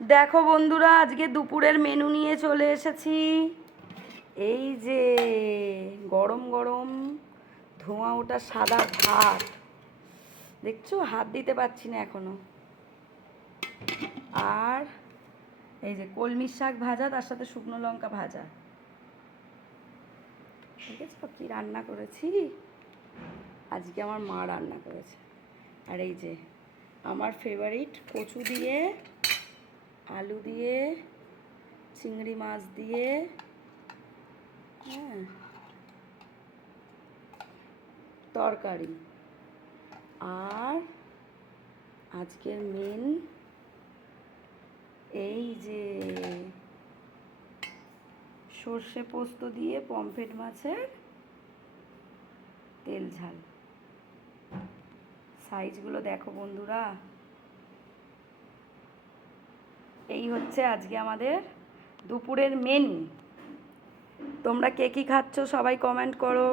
দেখো বন্ধুরা, আজকে দুপুরের মেনু নিয়ে চলে এসেছি। এই যে গরম গরম ধোঁয়া ওঠা সাদা ভাত, দেখছো হাত দিতে পারছি না এখনো। আর এই যে কলমির শাক ভাজা, তার সাথে শুকনো লঙ্কা ভাজা। ঠিক আছে, কি রান্না করেছি আজকে? আমার মা রান্না করেছে। আর এই যে আমার ফেভারিট কচু দিয়ে, আলু দিয়ে, চিংড়ি মাছ দিয়ে, হ্যাঁ, তরকারি। আর আজকের মেন এই যে সর্ষে পোস্ত দিয়ে পমফ্রেট মাছের তেল ঝাল। সাইজগুলো দেখো বন্ধুরা। এই হচ্ছে আজকে আমাদের দুপুরের মেনু। তোমরা কে কী খাচ্ছ সবাই কমেন্ট করো।